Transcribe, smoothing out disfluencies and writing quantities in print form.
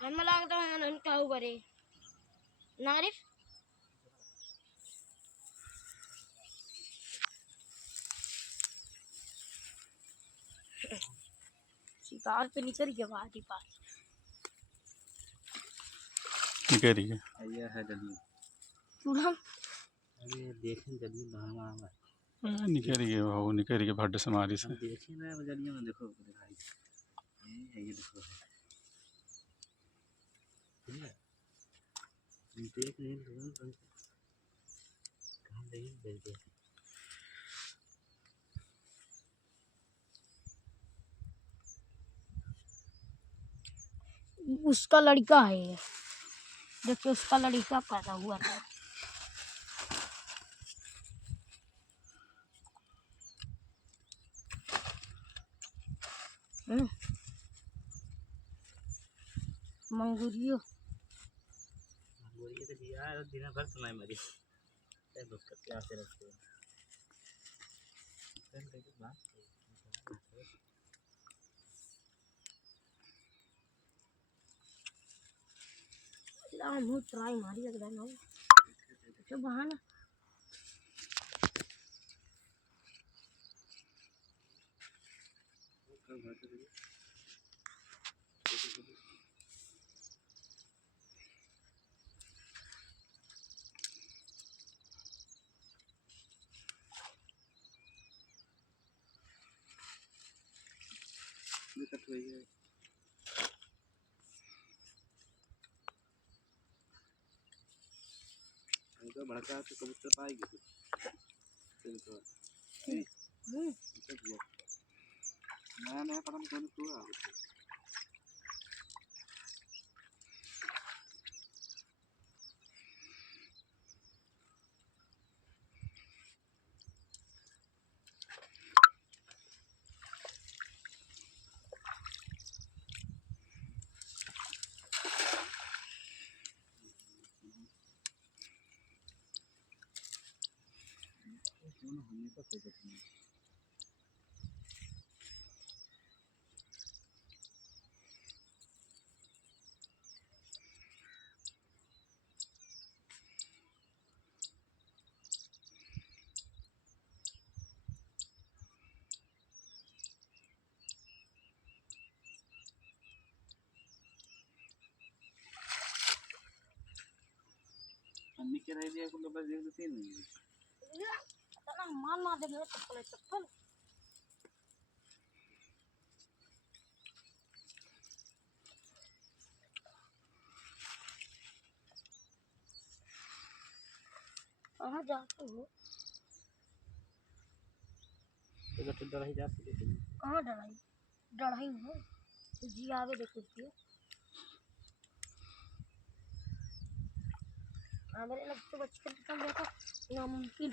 हमें लगता है ना क्या हुआ रे नारिफ शिकार तो निकल गया बाहर पास निकल रही है ये है जल्दी चूड़ा अरे देखें जल्दी बाहर आ निकल रही है वो निकल रही है भड्ड से मारी से देखें ना जल्दी में देखो दिखाई ये देखो देख नहीं कहाँ नहीं देख उसका लड़का है ये देखिए उसका लड़का पैदा हुआ था मंगूरियो तो दिया दिन भर सुनाई मरी उसका प्यार से रखते हैं हम ट्राई मारी लगता ना तो बहाना तो भड़का तो कबूतर पाएगी नया नया पता नहीं कौन हुआ हमेशा अन्नी के रह दिया को बस एक दो तीन मार दे चप्पल कहाँ जाते हो तो डर ही जा सकते कहाँ डराई हो जी आगे देखो इसलिए हमारे लग तो बचपन का देखो नामुमकिन